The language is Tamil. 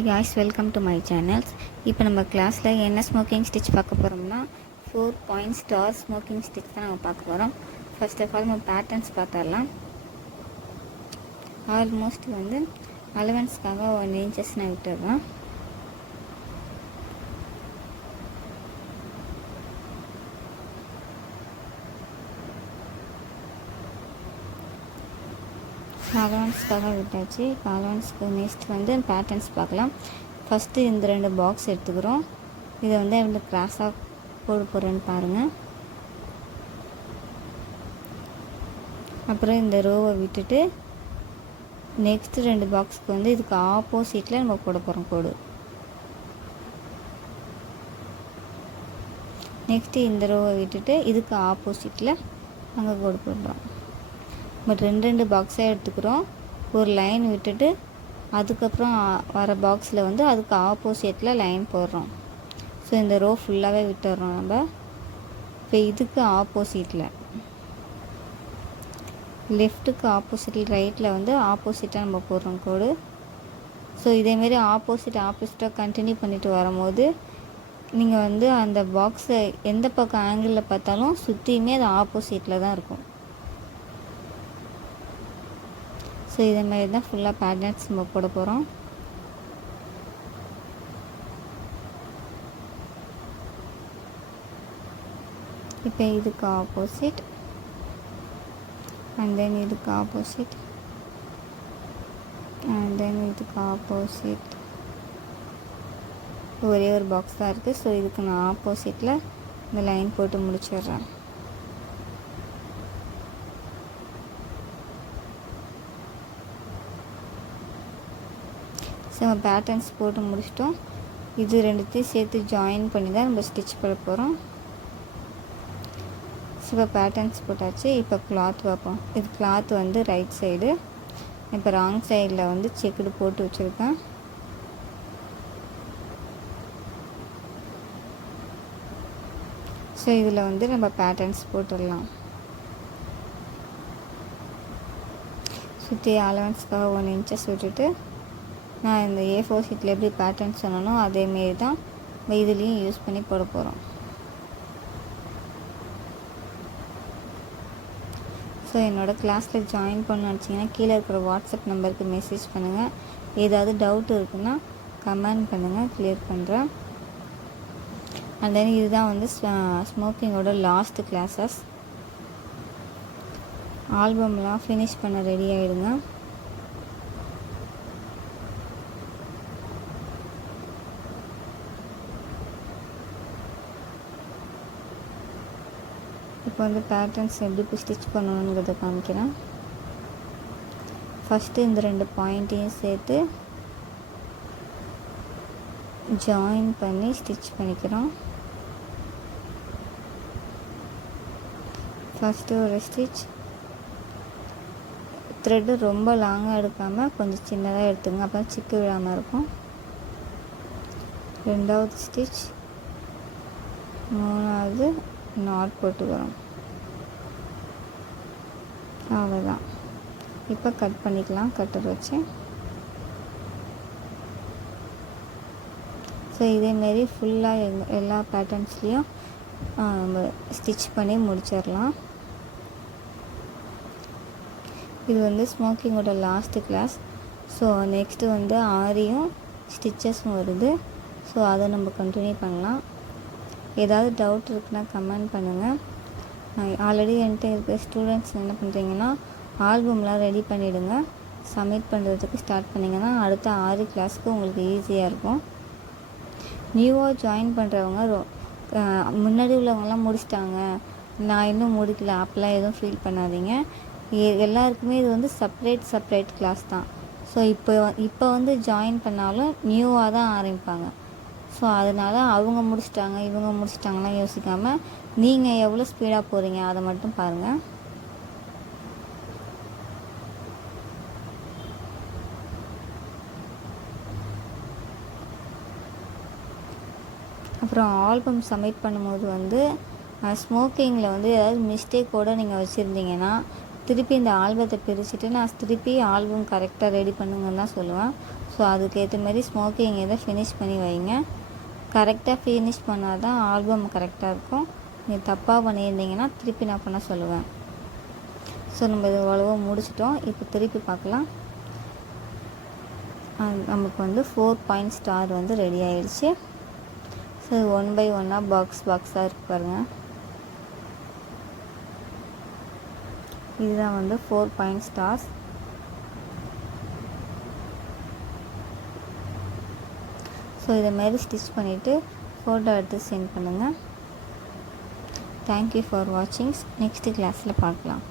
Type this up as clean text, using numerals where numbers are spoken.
Hi guys, welcome to my channel. இப்போ நம்ம கிளாஸில் என்ன ஸ்மோக்கிங் ஸ்டிச் பார்க்க போகிறோம்னா 4 பாயிண்ட் ஸ்டார் ஸ்மோக்கிங் ஸ்டிச் தான் நம்ம பார்க்க போகிறோம். ஃபர்ஸ்ட் ஆஃப் ஆல் நம்ம பேட்டர்ன்ஸ் பார்த்துடலாம். ஆல்மோஸ்ட் வந்து அலவன்ஸ்க்காக 1 inches நான் விட்டுடுறேன். அலவன்ஸ்க்காக விட்டாச்சு. இப்போ அலவன்ஸ்க்கு நெக்ஸ்ட் வந்து பேட்டர்ன்ஸ் பார்க்கலாம். ஃபஸ்ட்டு இந்த 2 பாக்ஸ் எடுத்துக்கிறோம். இதை வந்து எப்படி கிராஸாக போட போகிறேன்னு பாருங்கள். அப்புறம் இந்த ரோவை விட்டுட்டு நெக்ஸ்ட்டு 2 பாக்ஸுக்கு வந்து இதுக்கு ஆப்போசிட்டில் நம்ம போட போகிறோம் கோடு. நெக்ஸ்ட்டு இந்த ரோவை விட்டுட்டு இதுக்கு ஆப்போசிட்டில் அங்கே கோடு போடுறோம். பட் 2 பாக்ஸாக எடுத்துக்கிறோம். ஒரு லைன் விட்டுட்டு அதுக்கப்புறம் வர பாக்ஸில் வந்து அதுக்கு ஆப்போசிட்டில் லைன் போடுறோம். ஸோ இந்த ரோ ஃபுல்லாகவே விட்டுடுறோம் நம்ம. இப்போ இதுக்கு ஆப்போசிட்டில் லெஃப்ட்டுக்கு ஆப்போசிட்டில் ரைட்டில் வந்து ஆப்போசிட்டாக நம்ம போடுறோம் கோடு. ஸோ இதேமாரி ஆப்போசிட்டாக கண்டினியூ பண்ணிட்டு வரும்போது நீங்கள் வந்து அந்த பாக்ஸை எந்த பக்கம் ஆங்கிளில் பார்த்தாலும் சுற்றியுமே அது ஆப்போசிட்டில் தான் இருக்கும். ஸோ இதே மாதிரி தான் ஃபுல்லாக பேட்டர்ன்ஸ் நம்ம போட போகிறோம். இப்போ இதுக்கு ஆப்போசிட் அண்ட் தென் இதுக்கு ஆப்போசிட் அண்ட் தென் இதுக்கு ஆப்போசிட். ஒரே ஒரு பாக்ஸ் தான் இருக்குது. ஸோ இதுக்கு நான் ஆப்போசிட்டில் இந்த லைன் போட்டு முடிச்சிடுறேன். நம்ம பேட்டர்ன்ஸ் போட்டு முடிச்சிட்டோம். இது 2த்தையும் சேர்த்து ஜாயின் பண்ணி தான் நம்ம ஸ்டிச் பண்ண போகிறோம். இப்போ பேட்டர்ன்ஸ் போட்டாச்சு. இப்போ கிளாத் வைப்போம். இது கிளாத் வந்து ரைட் சைடு. இப்போ ராங் சைடில் வந்து செக்குடு போட்டு வச்சுருக்கேன். ஸோ இதில் வந்து நம்ம பேட்டர்ன்ஸ் போட்டுடலாம். சுற்றி அலவன்ஸ்க்காக 1 inches விட்டுட்டு நான் இந்த A4 ஷீட்டில் எப்படி பேட்டர்ன் சொன்னனோ அதேமாரி தான் இதுலேயும் யூஸ் பண்ணி போட போகிறோம். ஸோ என்னோடய கிளாஸில் ஜாயின் பண்ண நினச்சிங்கன்னா கீழே இருக்கிற வாட்ஸ்அப் நம்பருக்கு மெசேஜ் பண்ணுங்கள். ஏதாவது டவுட் இருக்குன்னா கமெண்ட் பண்ணுங்கள், கிளியர் பண்ணுறேன். அண்ட் தென் இதுதான் வந்து ஸ்மோக்கிங்கோட லாஸ்ட் கிளாஸஸ். ஆல்பம்லாம் ஃபினிஷ் பண்ண ரெடி ஆகிடுங்க. இப்போ வந்து பேட்டர்ன்ஸ் எப்படி ஸ்டிச் பண்ணணுங்கிறத காமிக்கிறேன். ஃபஸ்ட்டு இந்த 2 பாயிண்ட்டையும் சேர்த்து ஜாயின் பண்ணி ஸ்டிச் பண்ணிக்கிறோம். ஃபஸ்ட்டு ஒரு ஸ்டிச். த்ரெட்டு ரொம்ப லாங்காக எடுக்காமல் கொஞ்சம் சின்னதாக எடுத்துங்க, அப்போ சிக்கு விழாமல் இருக்கும். 2வது ஸ்டிச். 3வது நாட் போட்டுக்கிறோம். அவ்வளோதான். இப்போ கட் பண்ணிக்கலாம் கட்டர் வச்சு. ஸோ இதேமாரி ஃபுல்லாக எல்லா பேட்டர்ன்ஸ்லேயும் நம்ம ஸ்டிச் பண்ணி முடிச்சிடலாம். இது வந்து ஸ்மோக்கிங்கோட லாஸ்ட்டு கிளாஸ். ஸோ நெக்ஸ்ட்டு வந்து ஆரியும் ஸ்டிச்சஸும் வருது. ஸோ அதை நம்ம கண்டினியூ பண்ணலாம். ஏதாவது டவுட் இருக்குன்னா கமெண்ட் பண்ணுங்கள். ஆல்ரெடி என்கிட்ட இருக்க ஸ்டூடெண்ட்ஸ் என்ன பண்ணுறீங்கன்னா ஆல்பம்லாம் ரெடி பண்ணிவிடுங்க. சப்மிட் பண்ணுறதுக்கு ஸ்டார்ட் பண்ணிங்கன்னா அடுத்த 6 கிளாஸுக்கு உங்களுக்கு ஈஸியாக இருக்கும். நியூவாக ஜாயின் பண்ணுறவங்க முன்னாடி உள்ளவங்கலாம் முடிச்சிட்டாங்க, நான் இன்னும் முடிக்கல, அப்போலாம் எதுவும் ஃபீல் பண்ணாதீங்க. எல்லாருக்குமே இது வந்து செப்பரேட் கிளாஸ் தான். ஸோ இப்போ வந்து ஜாயின் பண்ணாலும் நியூவாக தான் ஆரம்பிப்பாங்க. ஸோ அதனால் அவங்க முடிச்சிட்டாங்க இவங்க முடிச்சிட்டாங்கலாம் யோசிக்காமல் நீங்கள் எவ்வளோ ஸ்பீடாக போகிறீங்க அதை மட்டும் பாருங்கள். அப்புறம் ஆல்பம் சப்மிட் பண்ணும்போது வந்து ஸ்மோக்கிங்கில் வந்து ஏதாவது மிஸ்டேக்கோடு நீங்கள் வச்சுருந்தீங்கன்னா திருப்பி இந்த ஆல்பத்தை பிரிச்சுட்டு நான் திருப்பி ஆல்பம் கரெக்டாக ரெடி பண்ணுங்கன்னு தான் சொல்லுவேன். ஸோ அதுக்கேற்ற மாதிரி ஸ்மோக்கிங் இதை ஃபினிஷ் பண்ணி வைங்க. கரெக்டாக ஃபினிஷ் பண்ணால் தான் ஆல்பம் கரெக்டாக இருக்கும். நீங்கள் தப்பாக பண்ணியிருந்தீங்கன்னா திருப்பி நான் பண்ண சொல்லுவேன். ஸோ நம்ம இது அவ்வளவா முடிச்சிட்டோம். இப்போ திருப்பி பார்க்கலாம். நமக்கு வந்து 4 பாயிண்ட் ஸ்டார் வந்து ரெடி ஆகிடுச்சு. ஸோ 1 by 1 பாக்ஸாக இருக்கு பாருங்கள். இதுதான் வந்து 4 பாயிண்ட் ஸ்டார்ஸ். ஸோ இதை மாதிரி ஸ்டிச் பண்ணிவிட்டு ஃபோட்டோ எடுத்து சென்ட் பண்ணுங்கள். தேங்க்யூ ஃபார் வாட்சிங். நெக்ஸ்ட் கிளாஸில் பார்க்கலாம்.